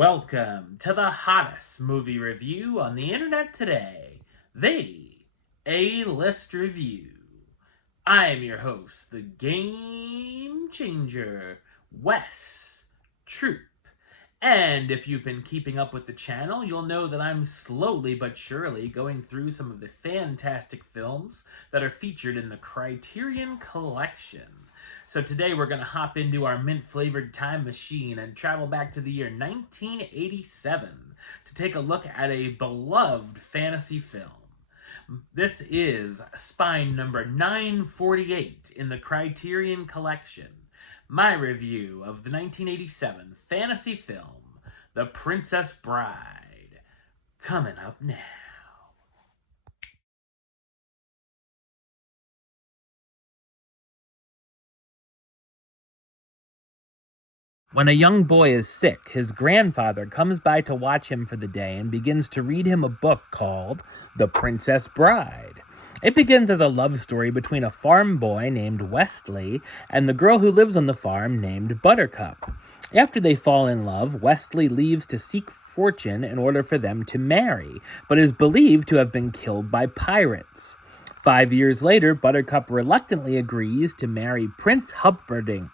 Welcome to the hottest movie review on the internet today, the A-List Review. I am your host, the Game Changer, Wes Troop. And if you've been keeping up with the channel, you'll know that I'm slowly but surely going through some of the fantastic films that are featured in the Criterion Collection. So today we're going to hop into our mint-flavored time machine and travel back to the year 1987 to take a look at a beloved fantasy film. This is spine number 948 in the Criterion Collection, my review of the 1987 fantasy film, The Princess Bride, coming up now. When a young boy is sick, his grandfather comes by to watch him for the day and begins to read him a book called The Princess Bride. It begins as a love story between a farm boy named Westley and the girl who lives on the farm named Buttercup. After they fall in love, Westley leaves to seek fortune in order for them to marry, but is believed to have been killed by pirates. 5 years later, Buttercup reluctantly agrees to marry Prince Humperdinck,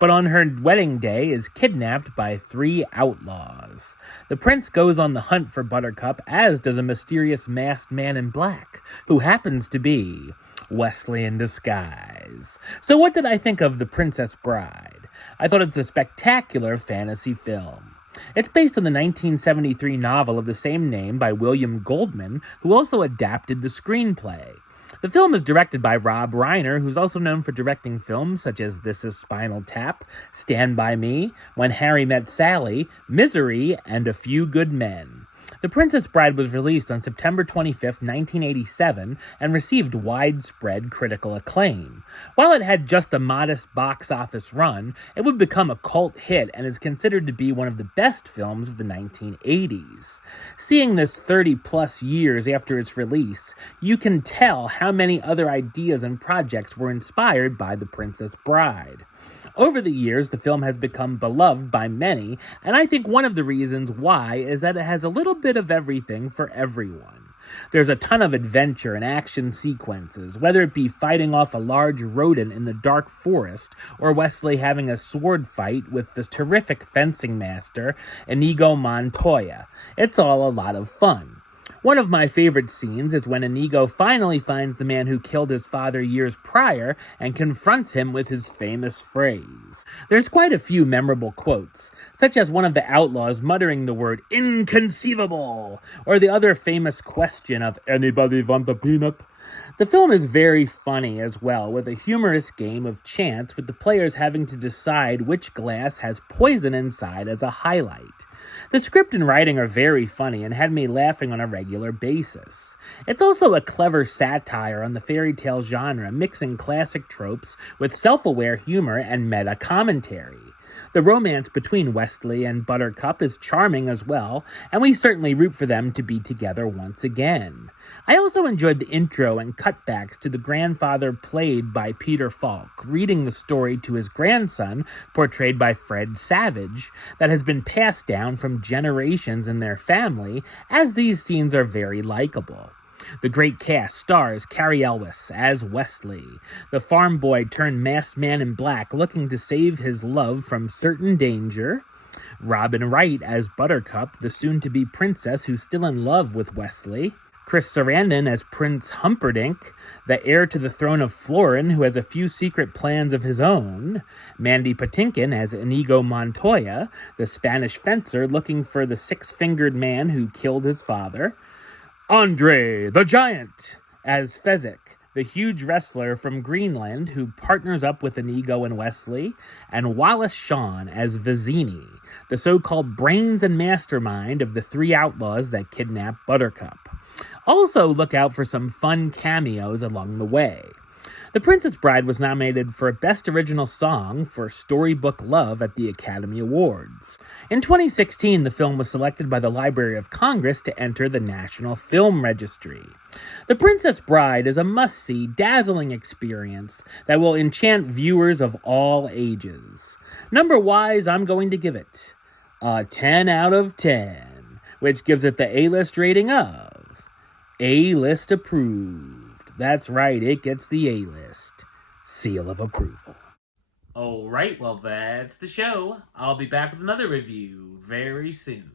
but on her wedding day is kidnapped by 3 outlaws. The prince goes on the hunt for Buttercup, as does a mysterious masked man in black, who happens to be Westley in disguise. So what did I think of The Princess Bride? I thought it's a spectacular fantasy film. It's based on the 1973 novel of the same name by William Goldman, who also adapted the screenplay. The film is directed by Rob Reiner, who's also known for directing films such as This Is Spinal Tap, Stand By Me, When Harry Met Sally, Misery, and A Few Good Men. The Princess Bride was released on September 25, 1987, and received widespread critical acclaim. While it had just a modest box office run, it would become a cult hit and is considered to be one of the best films of the 1980s. Seeing this 30-plus years after its release, you can tell how many other ideas and projects were inspired by The Princess Bride. Over the years, the film has become beloved by many, and I think one of the reasons why is that it has a little bit of everything for everyone. There's a ton of adventure and action sequences, whether it be fighting off a large rodent in the dark forest, or Westley having a sword fight with the terrific fencing master, Inigo Montoya. It's all a lot of fun. One of my favorite scenes is when Inigo finally finds the man who killed his father years prior and confronts him with his famous phrase. There's quite a few memorable quotes, such as one of the outlaws muttering the word "inconceivable," or the other famous question of "anybody want a peanut?" The film is very funny as well, with a humorous game of chance with the players having to decide which glass has poison inside as a highlight. The script and writing are very funny and had me laughing on a regular basis. It's also a clever satire on the fairy tale genre, mixing classic tropes with self-aware humor and meta commentary. The romance between Westley and Buttercup is charming as well, and we certainly root for them to be together once again. I also enjoyed the intro and cutbacks to the grandfather played by Peter Falk, reading the story to his grandson, portrayed by Fred Savage, that has been passed down from generations in their family, as these scenes are very likable. The great cast stars Cary Elwes as Westley, the farm boy turned masked man in black looking to save his love from certain danger, Robin Wright as Buttercup, the soon-to-be princess who's still in love with Westley, Chris Sarandon as Prince Humperdinck, the heir to the throne of Florin who has a few secret plans of his own, Mandy Patinkin as Inigo Montoya, the Spanish fencer looking for the six-fingered man who killed his father, Andre the Giant as Fezzik, the huge wrestler from Greenland who partners up with Inigo and Westley, and Wallace Shawn as Vizzini, the so-called brains and mastermind of the 3 outlaws that kidnap Buttercup. Also look out for some fun cameos along the way. The Princess Bride was nominated for Best Original Song for Storybook Love at the Academy Awards. In 2016, the film was selected by the Library of Congress to enter the National Film Registry. The Princess Bride is a must-see, dazzling experience that will enchant viewers of all ages. Number-wise, I'm going to give it a 10 out of 10, which gives it the A-list rating of A-list approved. That's right, it gets the A-list seal of approval. Alright, well, that's the show. I'll be back with another review very soon.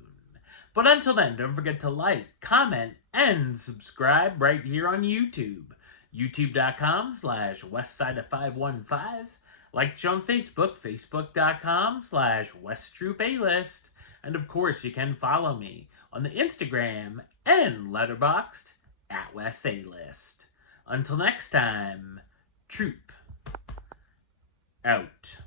But until then, don't forget to like, comment, and subscribe right here on YouTube. YouTube.com/WestsideOf515. Like the show on Facebook, Facebook.com/WestTroopAlist. And of course, you can follow me on the Instagram and Letterboxd @WesAlist. Until next time, Troop out.